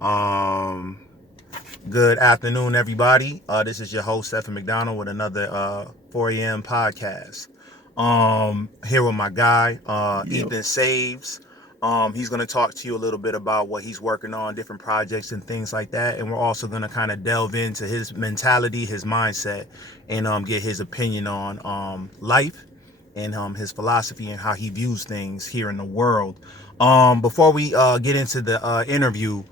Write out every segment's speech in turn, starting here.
Um, Good afternoon, everybody. This is your host, Stephen McDonald, with another 4 a.m. podcast. Here with my guy, Yep. Ethan Saves. He's going to talk to you a little bit about what he's working on, different projects and things like that. And we're also going to kind of delve into his mentality, his mindset, and get his opinion on life and his philosophy and how he views things here in the world. Before we get into the interview,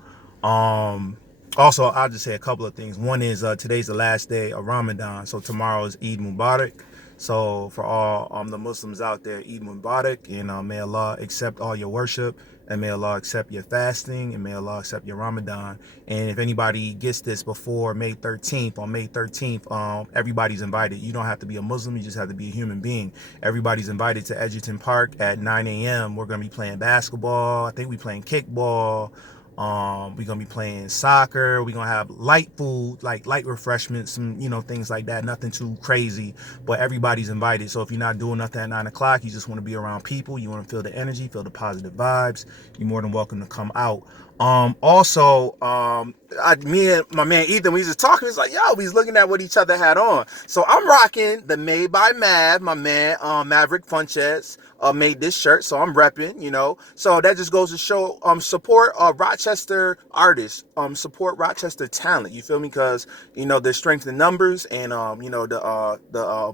also, I'll just say a couple of things. One is today's the last day of Ramadan, so tomorrow is Eid Mubarak. So for all the Muslims out there, Eid Mubarak, and may Allah accept all your worship, and may Allah accept your fasting, and may Allah accept your Ramadan. And if anybody gets this before May 13th, on May 13th, everybody's invited. You don't have to be a Muslim, you just have to be a human being. Everybody's invited to Edgerton Park at 9 a.m. We're going to be playing basketball. I think we're playing kickball. We're gonna be playing soccer. We're gonna have light food, like light refreshments, and things like that. Nothing too crazy, but everybody's invited. So if you're not doing nothing at 9 o'clock, you just want to be around people, you want to feel the energy, feel the positive vibes, you're more than welcome to come out. Me and my man Ethan, we was just talking. He's like, yo, we was looking at what each other had on. So I'm rocking the Made by Mav. My man, Maverick Funches, made this shirt. So I'm repping. So that just goes to show, support Rochester artists, support Rochester talent. You feel me? Because there's strength in numbers, and the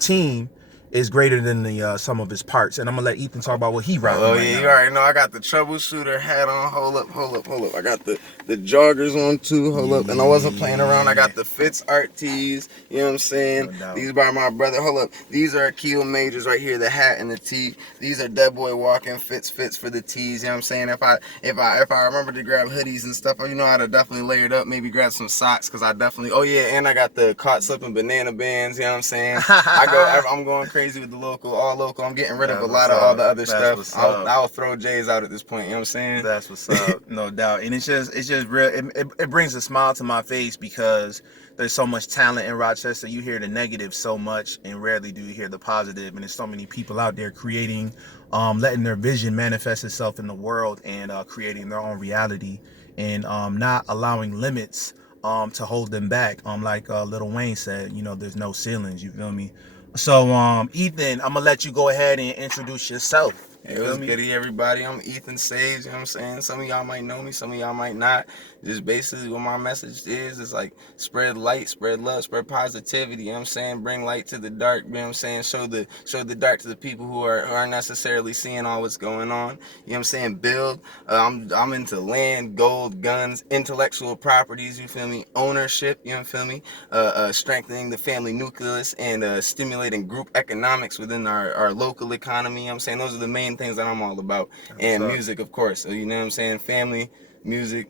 team is greater than the sum of his parts. And I'm gonna let Ethan talk about what he rocking Oh right yeah, now. you already know I got the troubleshooter hat on. Hold up. I got the joggers on too. Hold up. And I wasn't playing around. I got the Fitz art tees. You know what I'm saying? No doubt. These by my brother. Hold up. These are Keel Majors right here, the hat and the tee. These are Dead Boy Walking Fitz for the tees. You know what I'm saying? If I remember to grab hoodies and stuff, I'd have definitely layered up, maybe grab some socks, because I definitely, oh yeah, and I got the caught slipping banana bands. You know what I'm saying? I'm going crazy with the all local. I'm getting rid of a lot of all the other stuff. I'll throw J's out at this point. You know what I'm saying? That's what's up, no doubt. And it's just real. It brings a smile to my face because there's so much talent in Rochester. You hear the negative so much, and rarely do you hear the positive. And there's so many people out there creating, letting their vision manifest itself in the world, and creating their own reality, and not allowing limits to hold them back. Like Lil Wayne said, there's no ceilings. You feel me? So Ethan, I'm gonna let you go ahead and introduce yourself. Hey, what's goody, everybody? I'm Ethan Saves, you know what I'm saying? Some of y'all might know me, some of y'all might not. Just basically what my message is like spread light, spread love, spread positivity, you know what I'm saying? Bring light to the dark, you know what I'm saying? Show the dark to the people who aren't necessarily seeing all what's going on. You know what I'm saying? Build. I'm into land, gold, guns, intellectual properties, you feel me? Ownership, you know what I feel me? Strengthening the family nucleus, and stimulating group economics within our local economy, you know what I'm saying? Those are the main things that I'm all about. And music, of course. So, you know what I'm saying? Family, music,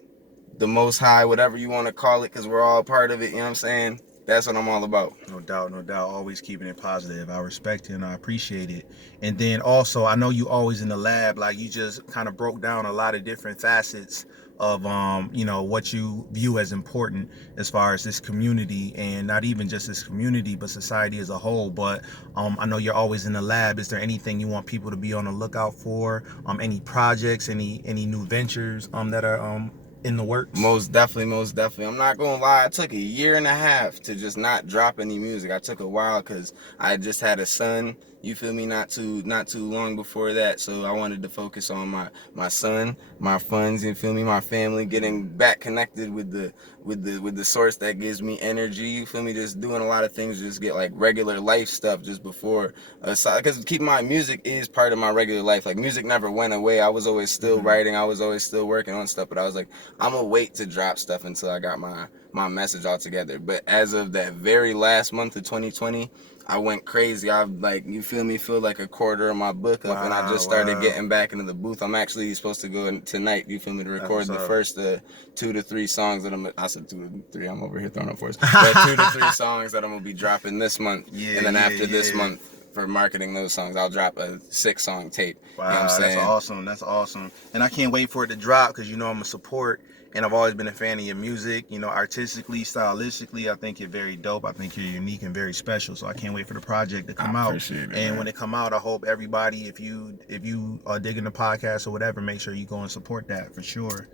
the most high, whatever you want to call it, because we're all part of it, you know what I'm saying? That's what I'm all about. No doubt, no doubt. Always keeping it positive. I respect it and I appreciate it. And then also, I know you always in the lab. Like, you just kind of broke down a lot of different facets of what you view as important as far as this community, and not even just this community, but society as a whole. But I know you're always in the lab. Is there anything you want people to be on the lookout for? Any projects, any new ventures that are in the works? Most definitely. I'm not gonna lie, I took a year and a half to just not drop any music. I took a while because I just had a son, you feel me, not too long before that. So I wanted to focus on my son, my funds, you feel me, my family, getting back connected with the source that gives me energy, you feel me, just doing a lot of things, just get like regular life stuff just before, because keep in mind, music is part of my regular life. Like, music never went away. I was always still writing, I was always still working on stuff, but I was like, I'm gonna wait to drop stuff until I got my message all together. But as of that very last month of 2020, I went crazy. I've, like, you feel me, feel like a quarter of my book up, and I just started getting back into the booth. I'm actually supposed to go tonight, you feel me, to record the first 2 to 3 songs that I said 2 to 3, I'm over here throwing up for us, but 2 to 3 songs that I'm gonna be dropping this month. And then after this month, for marketing those songs, I'll drop a 6-song tape. Wow, you know what I'm saying? That's awesome. And I can't wait for it to drop, because I'm a support, and I've always been a fan of your music. Artistically, stylistically, I think you're very dope. I think you're unique and very special. So I can't wait for the project to come out. Appreciate it, and man. when it come out, I hope everybody, if you are digging the podcast or whatever, make sure you go and support that for sure.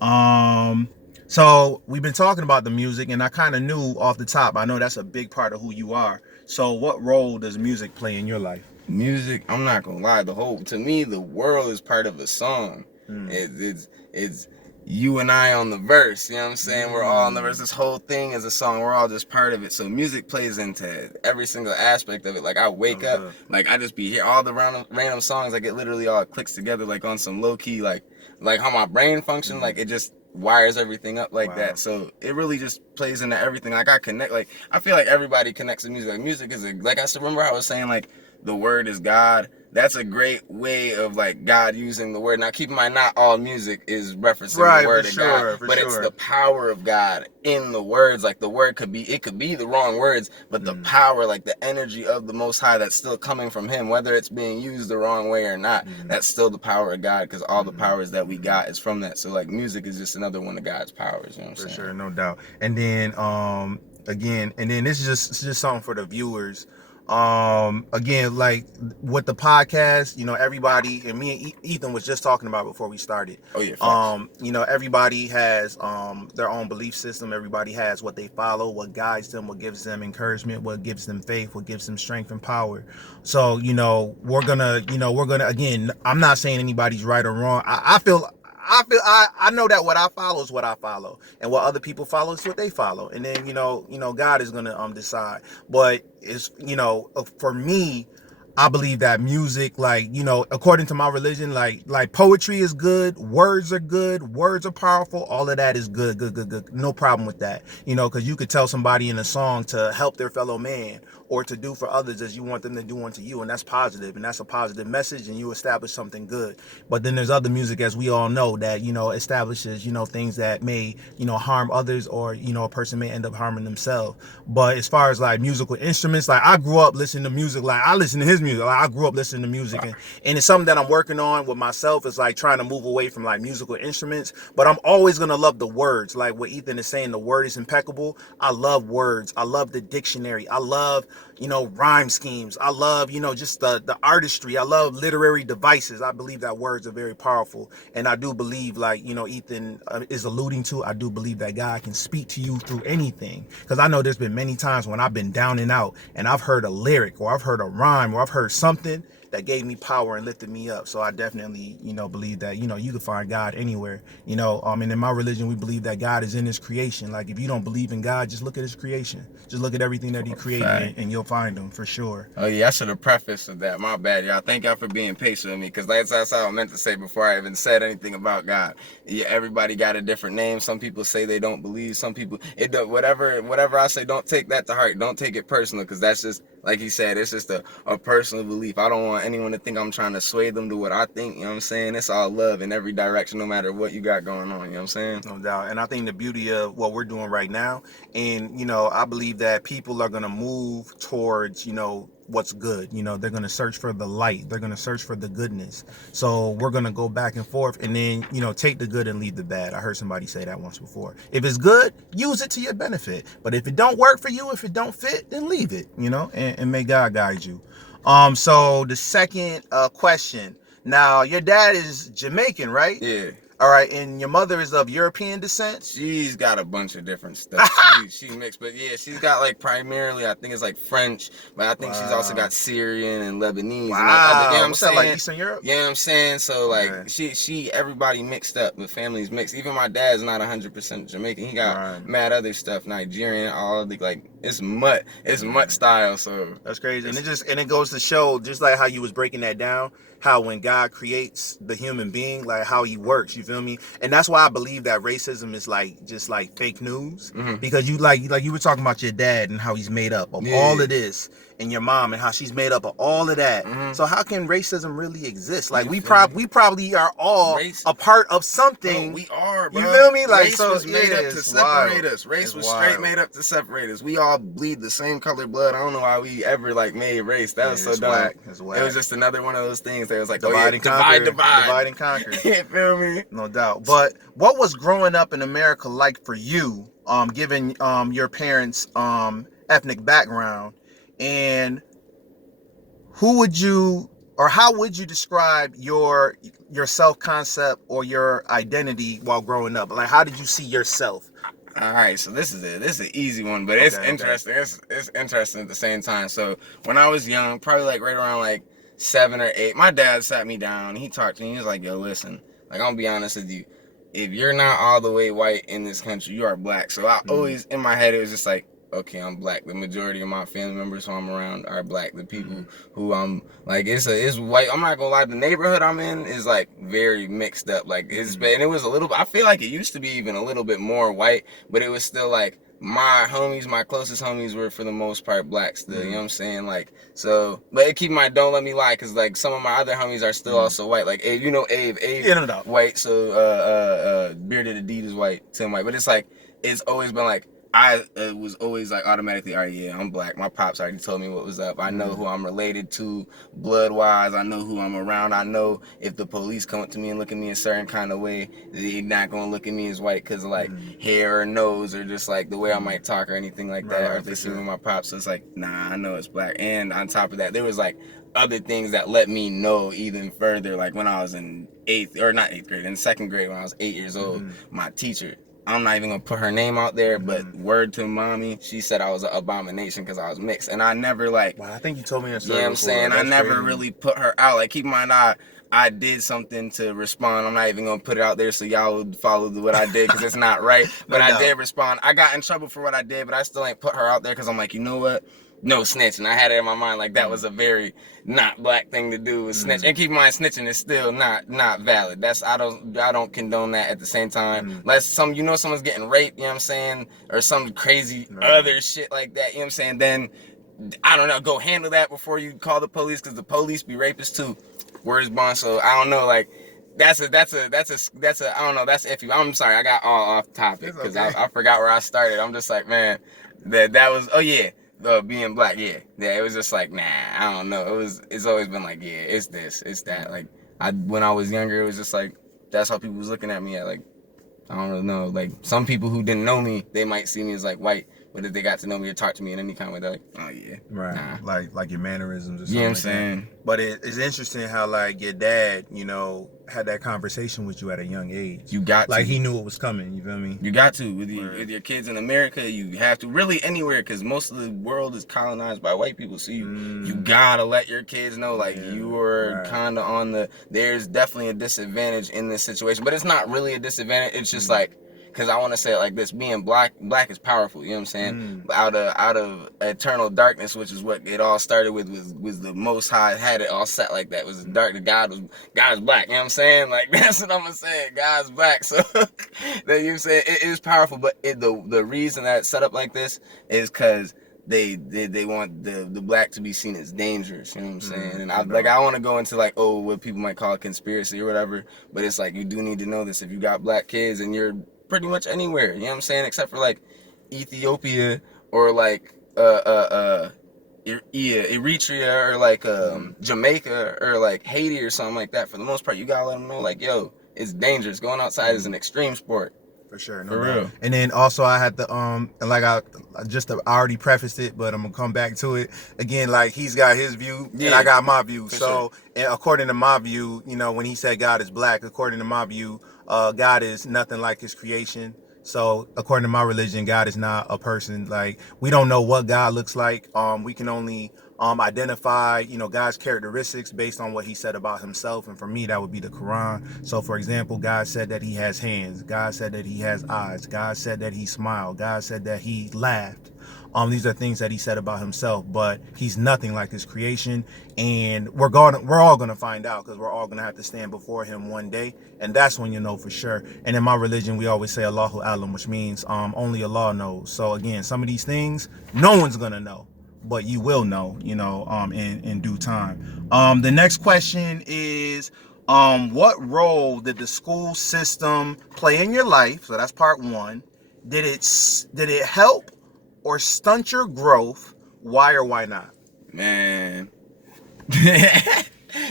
Um, so we've been talking about the music, and I kind of knew off the top. I know that's a big part of who you are. So, what role does music play in your life? Music, I'm not gonna lie, to me the world is part of a song. It's you and I on the verse, you know what I'm saying? We're all on the verse. This whole thing is a song. We're all just part of it. So music plays into every single aspect of it. Like I wake up, like I just be here, all the random songs, like it literally all clicks together like on some low key, like how my brain functions, like it just wires everything up like that. So it really just plays into everything. Like I connect, like I feel like everybody connects to music. Like music is like I still remember I was saying like the word is God. That's a great way of like God using the word. Now keep in mind, not all music is referencing the word of God, but it's the power of God in the words. Like the word could be the wrong words, but the power, like the energy of the Most High that's still coming from Him, whether it's being used the wrong way or not, that's still the power of God, because all the powers that we got is from that. So like music is just another one of God's powers. You know what I'm saying? For sure, no doubt. And then again, and then this is just something for the viewers. Again, like with the podcast, everybody, and me and Ethan was just talking about before we started. Oh yeah, facts. Everybody has their own belief system. Everybody has what they follow, what guides them, what gives them encouragement, what gives them faith, what gives them strength and power. So we're gonna again, I'm not saying anybody's right or wrong. I know that what I follow is what I follow, and what other people follow is what they follow, and then God is gonna decide. But it's for me, I believe that music, like according to my religion, like poetry is good, words are powerful, all of that is good, good, no problem with that, because you could tell somebody in a song to help their fellow man or to do for others as you want them to do unto you, and that's positive, and that's a positive message, and you establish something good. But then there's other music, as we all know, that establishes things that may harm others, or a person may end up harming themselves. But as far as like musical instruments, like I grew up listening to music, like I listen to his music, like I grew up listening to music, and it's something that I'm working on with myself, is like trying to move away from like musical instruments. But I'm always gonna love the words, like what Ethan is saying, the word is impeccable. I love words, I love the dictionary, I love rhyme schemes, I love just the artistry, I love literary devices. I believe that words are very powerful, and I do believe, like Ethan is alluding to, I do believe that God can speak to you through anything, because I know there's been many times when I've been down and out, and I've heard a lyric, or I've heard a rhyme, or I've heard something that gave me power and lifted me up. So I definitely believe that you can find God anywhere. And in my religion, we believe that God is in his creation. Like if you don't believe in God, just look at his creation, just look at everything that he created, and you'll find him for sure. Oh yeah, I should have prefaced with that. My bad, y'all. Thank y'all for being patient with me, because that's how I meant to say before I even said anything about God. Yeah, everybody got a different name. Some people say they don't believe. Some people, whatever I say, don't take that to heart. Don't take it personal, because that's just, like he said, it's just a personal belief. I don't want anyone to think I'm trying to sway them to what I think. You know what I'm saying? It's all love in every direction, no matter what you got going on. You know what I'm saying? No doubt. And I think the beauty of what we're doing right now, and I believe that people are gonna move towards what's good. They're gonna search for the light, they're gonna search for the goodness. So we're gonna go back and forth, and then take the good and leave the bad. I heard somebody say that once before. If it's good, use it to your benefit, but if it don't work for you, if it don't fit, then leave it. And may God guide you. So the second question. Now, your dad is Jamaican, right? Yeah. All right, and your mother is of European descent? She's got a bunch of different stuff. She mixed, but yeah, she's got like primarily, I think it's like French, but I think she's also got Syrian and Lebanese. Wow. And like other, you know what I'm What's saying? That, like Eastern Europe? You know what I'm saying? So like she everybody mixed up. The family's mixed. Even my dad's not 100% Jamaican. He got mad other stuff, Nigerian, all of the, like it's mutt style. So that's crazy. And it goes to show, just like how you was breaking that down, how when God creates the human being, like how he works, you feel me? And that's why I believe that racism is like just like fake news, because you like you were talking about your dad and how he's made up of all of this, and your mom and how she's made up of all of that. So how can racism really exist? Like we probably are all a part of something. Bro, we are, bro. You feel me? Like, race so was made up to separate us. Race was straight made up to separate us. We all bleed the same color blood. I don't know why we ever like made race. That was so dumb. It was just another one of those things that was like divide and conquer. You feel me? No doubt. But what was growing up in America like for you, given your parents' ethnic background, and who would you or how would you describe your self concept or your identity while growing up? Like, how did you see yourself? All right, so this is an easy one, but it's interesting. It's interesting at the same time. So when I was young, probably like right around like 7 or 8, my dad sat me down. He talked to me. He was like, "Yo, listen, like I'm gonna be honest with you. If you're not all the way white in this country, you are black." So I always in my head it was just like, okay, I'm black. The majority of my family members who I'm around are black. The people who I'm like, it's white. I'm not gonna lie. The neighborhood I'm in is like very mixed up. Like and it was a little. I feel like it used to be even a little bit more white, but it was still like my homies, my closest homies were for the most part black still. You know what I'm saying? Like so, but keep in mind, don't let me lie, cause like some of my other homies are still also white. Like Abe, you know Abe, white. So bearded Adidas white, Tim white. But it's like it's always been like. I was always like automatically, all right, yeah, I'm black. My pops already told me what was up. I know who I'm related to blood wise. I know who I'm around. I know if the police come up to me and look at me a certain kind of way, they're not going to look at me as white because of like hair or nose or just like the way I might talk or anything like that. Or if they see me with my pops, so it's like, nah, I know it's black. And on top of that, there was like other things that let me know even further. Like when I was in in second grade, when I was 8 years old, my teacher, I'm not even gonna put her name out there, but word to mommy, she said I was an abomination because I was mixed, and I never like. Wow, I think you told me that story. You know what I'm saying? I never really put her out. Like keep in mind, I did something to respond. I'm not even gonna put it out there so y'all would follow what I did because it's not right. But I did respond. I got in trouble for what I did, but I still ain't put her out there because I'm like, you know what? No snitching. I had it in my mind like that was a very not black thing to do, was snitch. And keep in mind, snitching is still not valid. That's I don't condone that at the same time. Unless someone's getting raped, you know what I'm saying, or some crazy other shit like that, you know what I'm saying, then I don't know, go handle that before you call the police, because the police be rapists too. Word bond. So I don't know, like that's a I don't know, that's iffy. I'm sorry, I got all off topic because I forgot where I started. I'm just like, man, that was being black, yeah, it was just like, nah, I don't know. It's always been like, yeah, it's this, it's that. Like when I was younger, it was just like that's how people was looking at me at. Like I don't really know. Like some people who didn't know me, they might see me as like white, but if they got to know me or talk to me in any kind of way, they're like, oh yeah, right, nah. like your mannerisms or something. You know what I'm saying? But it's interesting how like your dad, had that conversation with you at a young age. You got like he knew it was coming. You feel me? You got to with your kids in America. You have to really anywhere because most of the world is colonized by white people. So you gotta let your kids know like you are kind of on the. There's definitely a disadvantage in this situation, but it's not really a disadvantage. It's just like. Because I want to say it like this: being black is powerful. You know what I'm saying? Out of eternal darkness, which is what it all started with, was the Most High had it all set like that. It was dark. God is black. You know what I'm saying? Like that's what I'm gonna say. God's black. So that you say it is powerful, but the reason that it's set up like this is because they want the black to be seen as dangerous. You know what I'm saying? And I want to go into like what people might call a conspiracy or whatever, but it's like you do need to know this. If you got black kids and you're pretty much anywhere, you know what I'm saying, except for like Ethiopia or like Eritrea or like Jamaica or like Haiti or something like that. For the most part, you gotta let them know like, yo, it's dangerous. Going outside is an extreme sport. For sure, no doubt. Real. And then also I had to I already prefaced it, but I'm gonna come back to it again. Like he's got his view, and I got my view. So, and according to my view, when he said God is black, according to my view, God is nothing like His creation. So, according to my religion, God is not a person. Like we don't know what God looks like. We can only identify, God's characteristics based on what He said about Himself. And for me, that would be the Quran. So, for example, God said that He has hands. God said that He has eyes. God said that He smiled. God said that He laughed. These are things that He said about Himself, but He's nothing like His creation. And we're all gonna find out, because we're all gonna have to stand before Him one day, and that's when you know for sure. And in my religion, we always say Allahu Alam, which means only Allah knows. So again, some of these things no one's gonna know, but you will know, in due time. The next question is, what role did the school system play in your life? So that's part one. Did it help or stunt your growth? Why or why not? Man.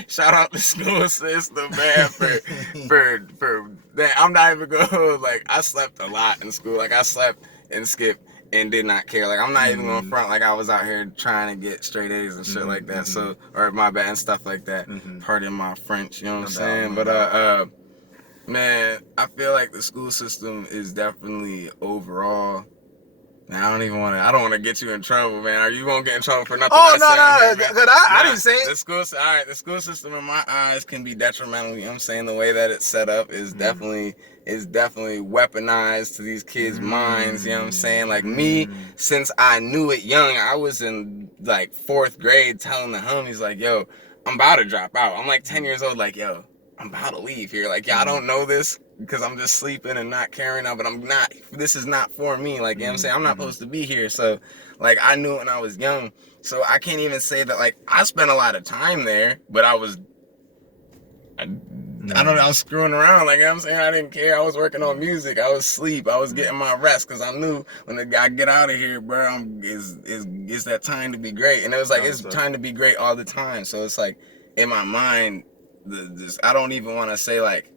Shout out the school system, man, for that. I'm not even gonna like I slept a lot in school. Like I slept and skipped and did not care. Like I'm not even going front. Like I was out here trying to get straight A's and shit like that. So, or my bad and stuff like that. Pardon my French, you know what I'm saying? But man, I feel like the school system is definitely overall. Man, I don't want to get you in trouble, man. Are you gonna get in trouble for nothing? Oh, no, because I didn't say it. The school system in my eyes can be detrimental. You know what I'm saying? The way that it's set up is definitely weaponized to these kids' minds. You know what I'm saying? Like me, since I knew it young, I was in like 4th grade telling the homies like, yo, I'm about to drop out. I'm like 10 years old, like, yo, I'm about to leave here. Like, yeah, I don't know this because I'm just sleeping and not caring now, but I'm not, this is not for me. Like, you know what I'm saying? I'm not supposed to be here. So, like, I knew it when I was young. So I can't even say that, like, I spent a lot of time there, but I don't know, I was screwing around. Like, you know what I'm saying? I didn't care. I was working on music. I was asleep. I was getting my rest because I knew when I get out of here, bro, it's that time to be great. And it was like, it's time to be great all the time. So it's like, in my mind, I don't even want to say like,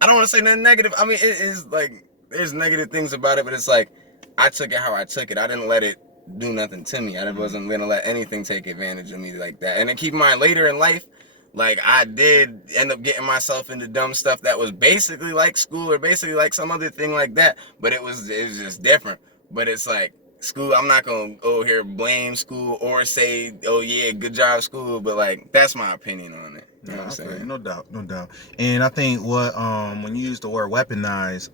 I don't want to say nothing negative. I mean, it is like, there's negative things about it, but it's like, I took it how I took it. I didn't let it do nothing to me. I wasn't going to let anything take advantage of me like that. And then keep in mind, later in life, like I did end up getting myself into dumb stuff that was basically like school or basically like some other thing like that. But it was just different. But it's like, school, I'm not gonna go here blame school or say, oh yeah, good job school, but like that's my opinion on it. You know what I'm saying? No doubt. And I think what when you use the word weaponize,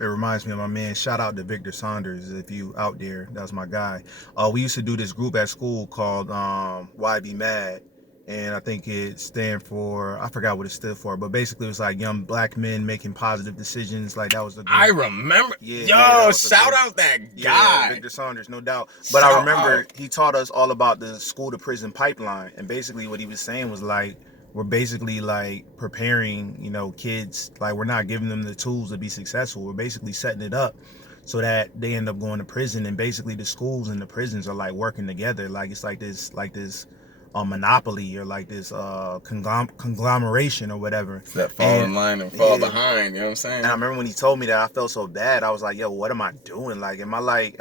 it reminds me of my man. Shout out to Victor Saunders, if you out there, that's my guy. We used to do this group at school called Why Be Mad. And I think it stand for, I forgot what it stood for, but basically it was like young black men making positive decisions. Like that was the group. I remember. Yo, shout out that guy. Yeah, Victor Saunders, no doubt. But I remember he taught us all about the school to prison pipeline. And basically what he was saying was like, we're basically like preparing, kids, like we're not giving them the tools to be successful. We're basically setting it up so that they end up going to prison. And basically the schools and the prisons are like working together. Like it's like this monopoly or like this conglomeration or whatever. It's that fall in line and fall behind, you know what I'm saying? And I remember when he told me that, I felt so bad. I was like, yo, what am I doing? Like, am I like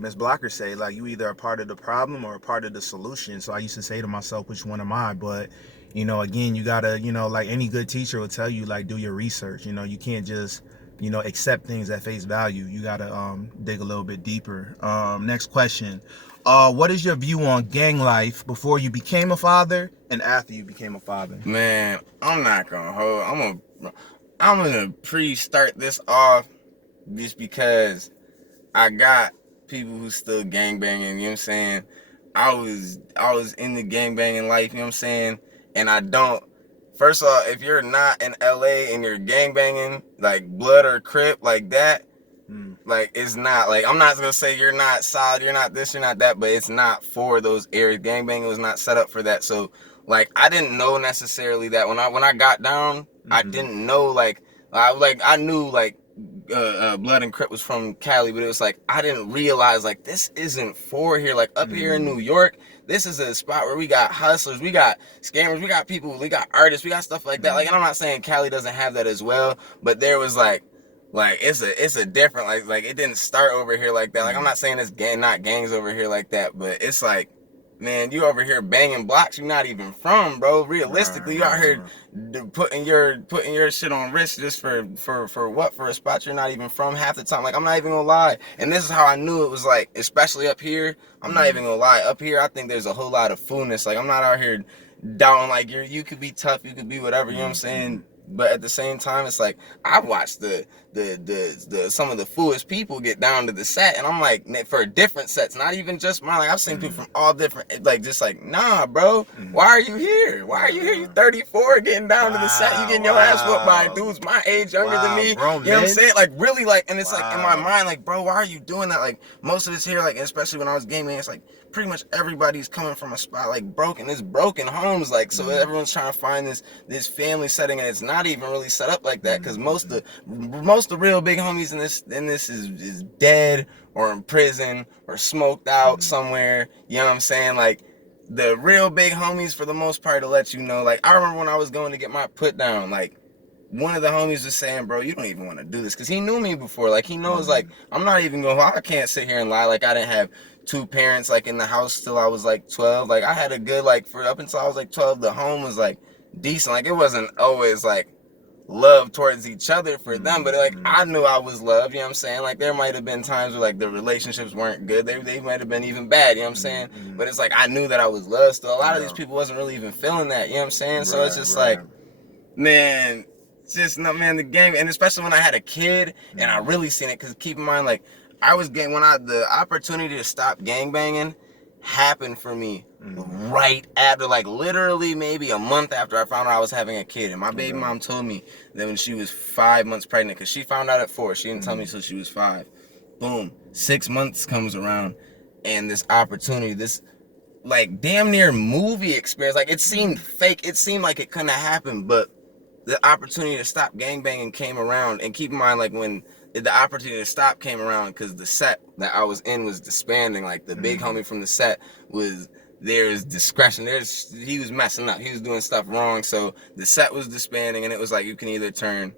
Miss Blocker say, like, you either a part of the problem or a part of the solution. So I used to say to myself, which one am I? But, again, you gotta, like any good teacher will tell you, like, do your research. You can't just, accept things at face value. You gotta dig a little bit deeper. Next question. What is your view on gang life before you became a father and after you became a father? Man, I'm not gonna hold. I'm gonna pre-start this off just because I got people who still gangbanging. You know what I'm saying? I was in the gangbanging life. You know what I'm saying? And I don't. First of all, if you're not in LA and you're gangbanging like Blood or Crip like that. Like, it's not, like, I'm not gonna say you're not solid, you're not this, you're not that, but it's not for those areas. Gangbanging was not set up for that. So, like, I didn't know necessarily that when I got down, I didn't know, like, I knew, like, Blood and Crip was from Cali, but it was like, I didn't realize, like, this isn't for here. Like, up here in New York, this is a spot where we got hustlers, we got scammers, we got people, we got artists, we got stuff like that. Like, and I'm not saying Cali doesn't have that as well, but there was, like, it's a different, like it didn't start over here like that. Like, I'm not saying it's not gangs over here like that, but it's like, man, you over here banging blocks you're not even from, bro. Realistically, you out here putting your shit on risk just for what? For a spot you're not even from half the time. Like, I'm not even gonna lie. And this is how I knew it was, like, especially up here. I'm not even gonna lie. Up here, I think there's a whole lot of foolness. Like, I'm not out here down like you could be tough, you could be whatever, you know what I'm saying? But at the same time, it's like, I've watched the some of the foolish people get down to the set, and I'm like, for different sets, not even just mine. Like, I've seen people from all different, like, just like, nah, bro, why are you here? Why are you here? You 34 getting down to the set, you getting your ass whooped by dudes my age, younger than me. Bro, you know what I'm saying? Like, really, like, and it's like in my mind, like, bro, why are you doing that? Like, most of it's here, like, especially when I was gaming, it's like pretty much everybody's coming from a spot like broken homes, like, so everyone's trying to find this family setting, and it's not even really set up like that, because most of the real big homies in this is dead or in prison or smoked out somewhere. You know what I'm saying? Like, the real big homies, for the most part, to let you know, like, I remember when I was going to get my put down, like, one of the homies was saying, bro, you don't even want to do this, because he knew me before. Like, he knows, like, I'm not even going, I can't sit here and lie. Like, I didn't have two parents, like, in the house till I was, like, 12. Like, I had a good, like, for up until I was, like, 12, the home was, like, decent. Like, it wasn't always, like, love towards each other for them, but, like, I knew I was loved, you know what I'm saying? Like, there might have been times where, like, the relationships weren't good. They might have been even bad, you know what I'm saying? But it's like, I knew that I was loved. So a lot of these people wasn't really even feeling that, you know what I'm saying? So it's just like, man, it's just not, man, the game, and especially when I had a kid and I really seen it, because keep in mind, like, I was getting, the opportunity to stop gangbanging happened for me right after, like, literally maybe a month after I found out I was having a kid. And my baby mom told me that when she was 5 months pregnant, because she found out at 4, she didn't tell me until she was 5. Boom, 6 months comes around, and this opportunity, this, like, damn near movie experience, like, it seemed fake, it seemed like it couldn't have happened, but the opportunity to stop gangbanging came around. And keep in mind, like, when the opportunity to stop came around, because the set that I was in was disbanding. Like, the big homie from the set was, there's discretion, he was messing up, he was doing stuff wrong, so the set was disbanding, and it was like, you can either turn,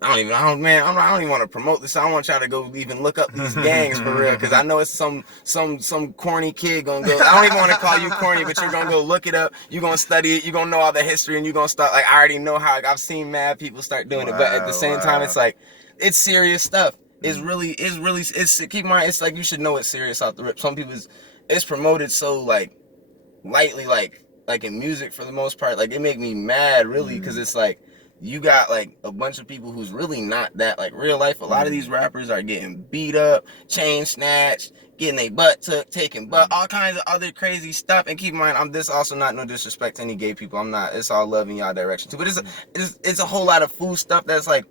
I don't even want to promote this. I don't want y'all to go even look up these gangs for real, because I know it's some corny kid gonna go. I don't even want to call you corny, but you're gonna go look it up. You're gonna study it. You're gonna know all the history, and you're gonna start, like, I already know how, I've seen mad people start doing it, but at the same time, it's like, it's serious stuff. It's really, keep in mind, it's like, you should know it's serious off the rip. Some people, it's promoted so, like, lightly, like in music for the most part. Like, it make me mad, really, because it's like, you got, like, a bunch of people who's really not that, like, real life. A lot of these rappers are getting beat up, chain snatched, getting their butt took, taking butt, all kinds of other crazy stuff. And keep in mind, I'm this also not no disrespect to any gay people. I'm not. It's all love in y'all direction too. But it's a whole lot of fool stuff that's like,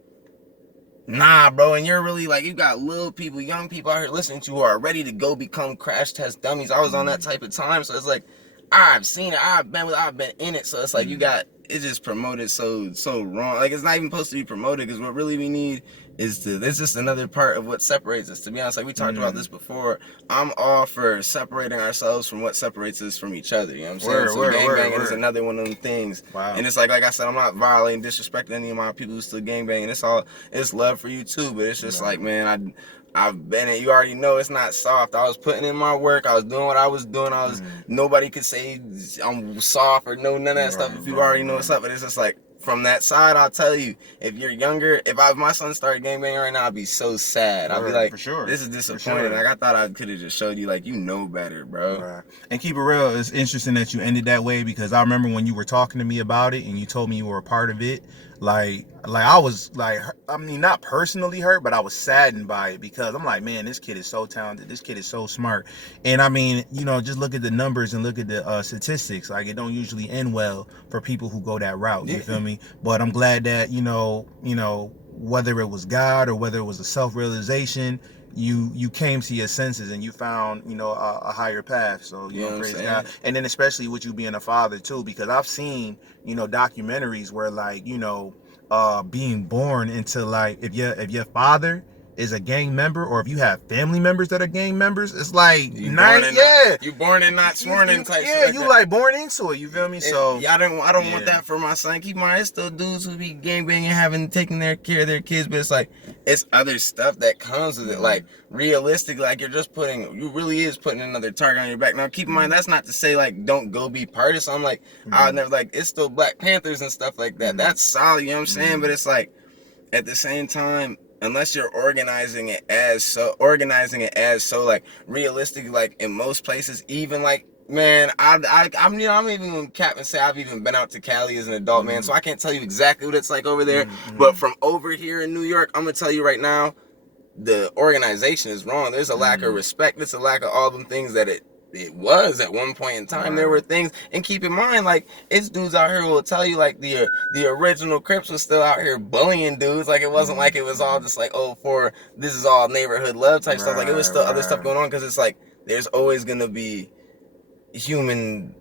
nah, bro. And you're really, like, you got little people, young people out here listening to you who are ready to go become crash test dummies. I was on that type of time, so it's like, I've seen it, I've been in it. So it's like, you got, it's just promoted so wrong. Like, it's not even supposed to be promoted, because what really we need is it's just another part of what separates us. To be honest, like, we talked about this before, I'm all for separating ourselves from what separates us from each other, you know what I'm saying? So gangbanging is another one of them things. And it's like I said, I'm not violating, disrespecting any of my people who still gangbanging. It's love for you too, but it's just like, man, I've been in, you already know it's not soft. I was putting in my work. I was doing what I was doing. Nobody could say I'm soft or none of that stuff if you already know what's up. But it's just like, from that side, I'll tell you, if you're younger, if my son started gangbanging right now, I'd be so sad. I'd be like, this is disappointing. Like, I thought I could have just showed you, like, you know better, bro. And keep it real, it's interesting that you ended that way, because I remember when you were talking to me about it and you told me you were a part of it, like I was like, I mean, not personally hurt, but I was saddened by it, because I'm like, man, this kid is so talented, this kid is so smart. And I mean, you know, just look at the numbers and look at the statistics. Like, it don't usually end well for people who go that route, you feel me? But I'm glad that, you know, whether it was God or whether it was a self-realization, you came to your senses and you found, you know, a higher path. So, you know, praise God. And then especially with you being a father too, because I've seen, you know, documentaries where, like, you know, being born into, like, if your father is a gang member, or if you have family members that are gang members, it's like, you born and not sworn in type. Yeah, you like born into it. You feel me? So I don't want that for my son. Keep in mind, it's still dudes who be gangbanging, taking care of their kids, but it's like, it's other stuff that comes with it. Like, realistically, like, you really is putting another target on your back. Now, keep in mind, that's not to say, like, don't go be partisan. I'm like, I'll never, like, it's still Black Panthers and stuff like that. That's solid, you know what I'm saying? But it's like, at the same time, unless you're organizing it as so, like, realistically, like, in most places, even, like, man, I'm even gonna cap and say I've even been out to Cali as an adult, man, so I can't tell you exactly what it's like over there, but from over here in New York, I'm gonna tell you right now, the organization is wrong. There's a lack of respect. There's a lack of all them things that it was at one point in time. There were things, and keep in mind, like, it's dudes out here who will tell you, like, the original Crips was still out here bullying dudes. Like, it wasn't like it was all just like, oh, this is all neighborhood love type stuff. Like, it was still other stuff going on, because it's like, there's always gonna be human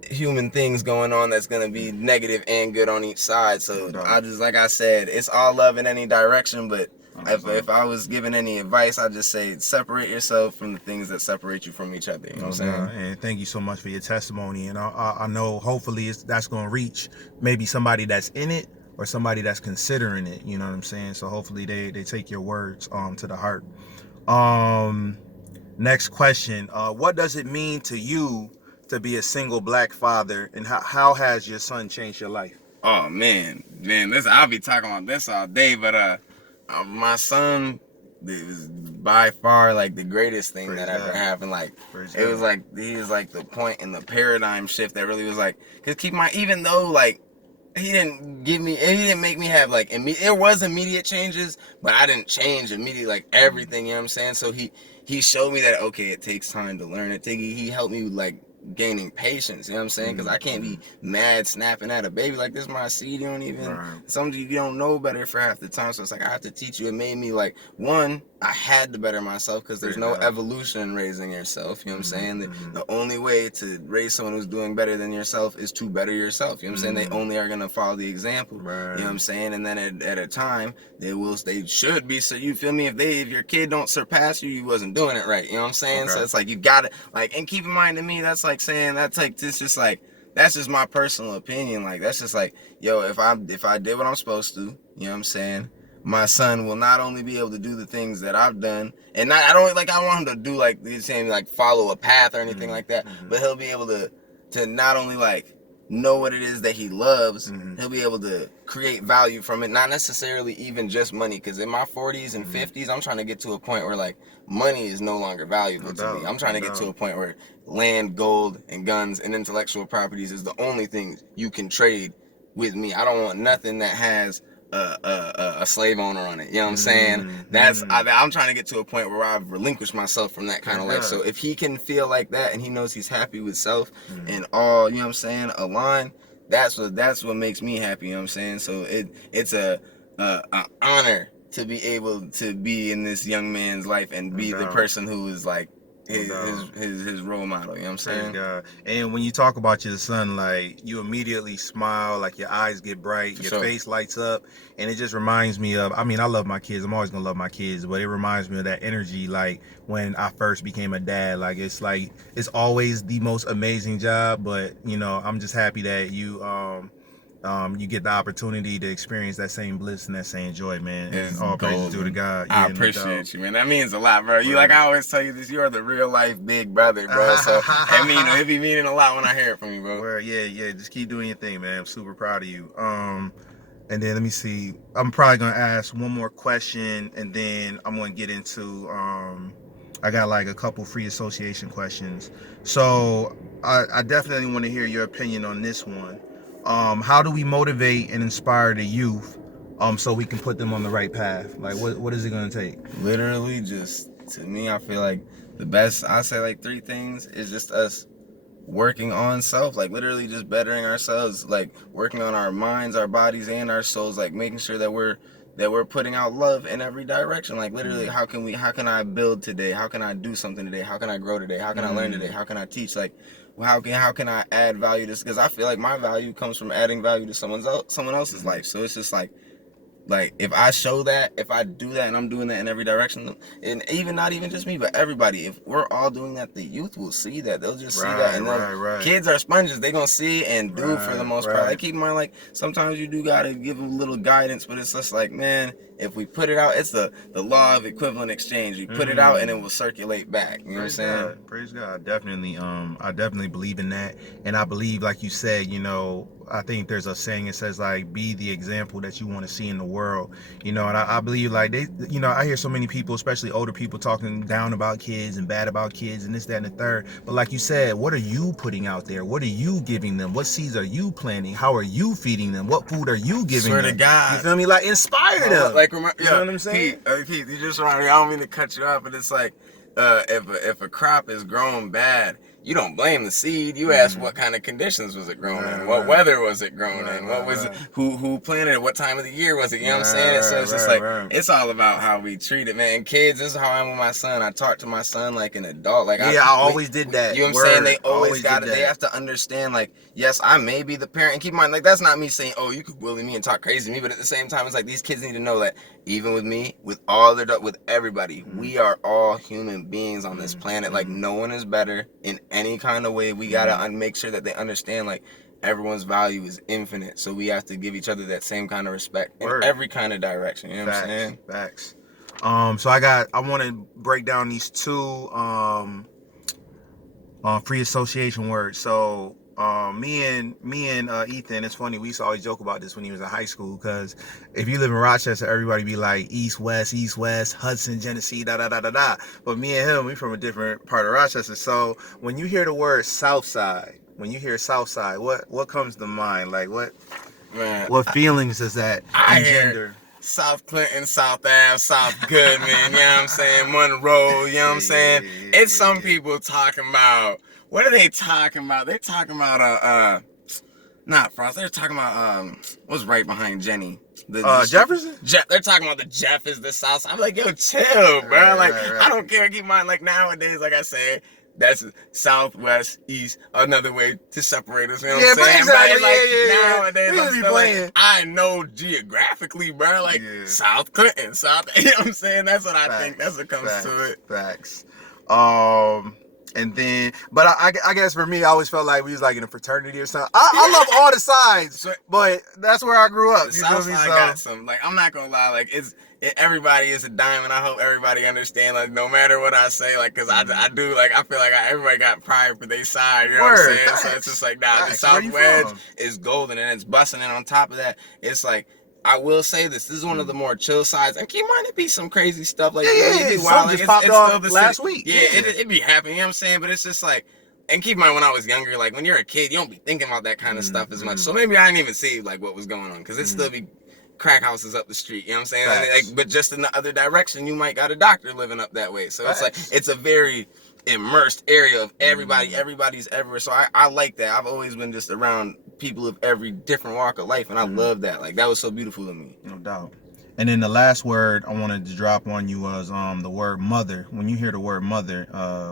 things going on that's gonna be negative and good on each side. So I just, like I said, it's all love in any direction, but if I was giving any advice, I'd just say, separate yourself from the things that separate you from each other. You know what I'm saying? And thank you so much for your testimony. And I know hopefully that's going to reach maybe somebody that's in it, or somebody that's considering it. You know what I'm saying? So hopefully they take your words to the heart. Um, Next question. What does it mean to you to be a single black father, and how has your son changed your life? Oh man, this I'll be talking about this all day, but my son, it was by far like the greatest thing Praise that ever God. happened. Like Praise it was God. like he was like the point in the paradigm shift that really was like, cause keep in mind, even though like he didn't make me have like there was immediate changes, but I didn't change immediately like everything, you know what I'm saying? So he showed me that okay, it takes time to learn it. He helped me with like gaining patience, you know what I'm saying? Because I can't be mad snapping at a baby like this is my seed. You don't even some of you don't know better for half the time. So it's like I have to teach you. It made me like one, I had to better myself because there's no evolution in raising yourself. You know what I'm saying? The only way to raise someone who's doing better than yourself is to better yourself. You know what I'm saying? They only are gonna follow the example. You know what I'm saying? And then at a time they should be. So you feel me? If your kid don't surpass you, you wasn't doing it right. You know what I'm saying? So it's like you gotta like, and keep in mind to me that's like saying that's like this just like that's just my personal opinion. Like that's just like, yo, if I did what I'm supposed to, you know what I'm saying? My son will not only be able to do the things that I've done, and I don't like I want him to do like the same like follow a path or anything like that, but he'll be able to not only like know what it is that he loves, he'll be able to create value from it, not necessarily even just money, because in my 40s and 50s I'm trying to get to a point where like money is no longer valuable to me. I'm trying to get to a point where land, gold, and guns and intellectual properties is the only things you can trade with me. I don't want nothing that has a slave owner on it. You know what I'm saying? I'm trying to get to a point where I've relinquished myself from that kind of life. So if he can feel like that and he knows he's happy with self and all, you know what I'm saying, align, that's what makes me happy. You know what I'm saying? So it's a honor to be able to be in this young man's life and be the person who is like his role model. You know what I'm saying? God. And when you talk about your son, like you immediately smile, like your eyes get bright, your face lights up, and it just reminds me of. I mean, I love my kids. I'm always gonna love my kids, but it reminds me of that energy, like when I first became a dad. Like it's always the most amazing job, but you know, I'm just happy that you get the opportunity to experience that same bliss and that same joy, man. And all praises due to God. I appreciate you, man. That means a lot, bro. You like I always tell you this. You are the real life big brother, bro. So it be meaning a lot when I hear it from you, bro. Well, yeah. Just keep doing your thing, man. I'm super proud of you. And then let me see. I'm probably gonna ask one more question, and then I'm gonna get into I got like a couple free association questions. So I definitely want to hear your opinion on this one. How do we motivate and inspire the youth so we can put them on the right path? Like what is it gonna take? Literally just to me, I feel like the best I say like three things is just us working on self, like literally just bettering ourselves, like working on our minds, our bodies, and our souls, like making sure that we're putting out love in every direction. Like literally, how can I build today? How can I do something today? How can I grow today? How can I learn today? How can I teach? Like how can I add value to this? Because I feel like my value comes from adding value to someone else's life. So it's just like if I show that, if I do that, and I'm doing that in every direction, and even not even just me, but everybody, if we're all doing that, the youth will see that. They'll just see that, and kids are sponges. They gonna see and do for the most part. Like keep in mind, like sometimes you do gotta give them a little guidance, but it's just like, man, if we put it out, it's the law of equivalent exchange. We put it out, and it will circulate back. You know what I'm saying? Praise God. Definitely. I definitely believe in that, and I believe, like you said, you know, I think there's a saying that says like, be the example that you want to see in the world, you know. And I believe like you know, I hear so many people, especially older people, talking down about kids and bad about kids and this, that, and the third. But like you said, what are you putting out there? What are you giving them? What seeds are you planting? How are you feeding them? What food are you giving them? Swear to God. You feel me? Like inspire them. Like you know what I'm saying? Pete, you just reminded me. I don't mean to cut you off, but it's like if a crop is grown bad, you don't blame the seed. You ask what kind of conditions was it grown in? What weather was it grown in? What was it? Who planted it? What time of the year was it? You know what I'm saying? So it's just like it's all about how we treat it, man. And kids, this is how I am with my son. I talk to my son like an adult. Like I always did that. You know what I'm saying? They always got it. They have to understand. Like, yes, I may be the parent. And keep in mind, like that's not me saying, oh, you could bully me and talk crazy to me. But at the same time, it's like these kids need to know that even with me, with with everybody, we are all human beings on this planet. Like no one is better in any kind of way. We gotta make sure that they understand like everyone's value is infinite. So we have to give each other that same kind of respect in Word. every kind of direction. You know what I'm saying? Facts. So I want to break down these two free association words. So me and Ethan, it's funny, we used to always joke about this when he was in high school, because if you live in Rochester, everybody be like east west, Hudson, Genesee, da da da da da. But me and him, we from a different part of Rochester. So when you hear the word South Side, what comes to mind? Like what feelings does that engender? South Clinton, South Ave, South Goodman, you know what I'm saying? Monroe, you know what I'm saying? It's some people talking about, what are they talking about? They're talking about, not Frost, they're talking about, what's right behind Jenny? Jefferson? They're talking about the Jeff is the South Side. I'm like, yo, chill, bro. Right. I don't care. Keep in mind, like, nowadays, like I said, that's southwest, east, another way to separate us. You know what I'm saying? Exactly. Nowadays, I'm still like, I know geographically, bro. Like, South Clinton, you know what I'm saying? That's what I think. That's what comes to it. Facts. And then, but I guess for me, I always felt like we was like in a fraternity or something. I love all the sides, but that's where I grew up. The South Side got some, like, I'm not gonna lie, like, everybody is a diamond. I hope everybody understand, like, no matter what I say, like, cause I do, like, I feel like everybody got pride for their side, you know what I'm saying? Facts. So it's just like, nah, the South Wedge is golden, and it's busting, and on top of that, it's like, I will say this is one of the more chill sides, and keep in mind, it be some crazy stuff, like, it just popped off last week. It be happening, you know what I'm saying? But it's just like, and keep in mind, when I was younger, like, when you're a kid, you don't be thinking about that kind of stuff as much, so maybe I didn't even see, like, what was going on, because it still be crack houses up the street, you know what I'm saying? Like, but just in the other direction, you might got a doctor living up that way. So it's like, it's a very immersed area of everybody's everywhere. So I like that. I've always been just around people of every different walk of life, and I love that. Like, that was so beautiful to me. No doubt. And then the last word I wanted to drop on you was the word mother. When you hear the word mother,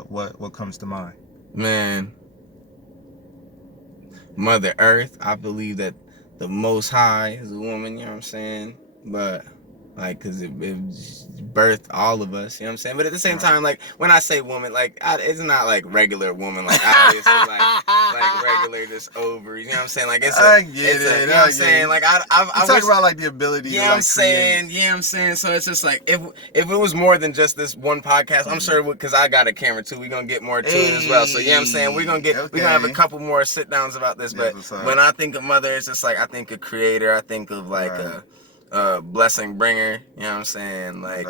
what comes to mind? Man, Mother Earth. I believe that the Most High is a woman, you know what I'm saying? But, like, because it birthed all of us, you know what I'm saying? But at the same time, like, when I say woman, like, it's not like regular woman, like, obviously, like regular just ovaries, you know what I'm saying? Like, I get it, you know what I'm saying? Like, I talk about, like, the ability to, like, you know what I'm saying? So it's just like, if it was more than just this one podcast, I'm sure, because I got a camera too, we're going to get more to it as well. So, you know what I'm saying? We're going to have a couple more sit downs about this. But when I think of mother, it's just like, I think of creator, I think of, like, blessing bringer, you know what I'm saying? Like,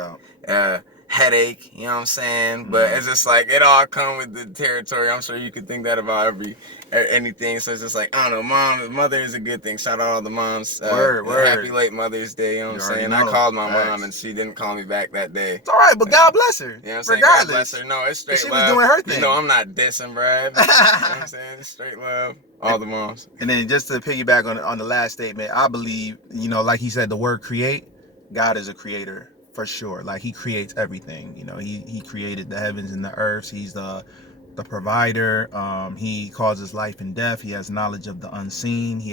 headache, you know what I'm saying? But it's just like, it all come with the territory. I'm sure you could think that about anything. So it's just like, I don't know, mother is a good thing. Shout out all the moms. Word. Happy late Mother's Day, you know what I'm saying? I called my mom and she didn't call me back that day. It's all right, but God bless her. You know what I'm saying? Regardless. God bless her. No, it's straight she love. was doing her thing. You know, I'm not dissing, bro. You know what I'm saying? It's straight love. All the moms. And then just to piggyback on the last statement, I believe, you know, like he said, the word create, God is a creator for sure. Like, he creates everything. You know, he created the heavens and the earths. He's the provider. He causes life and death. He has knowledge of the unseen. He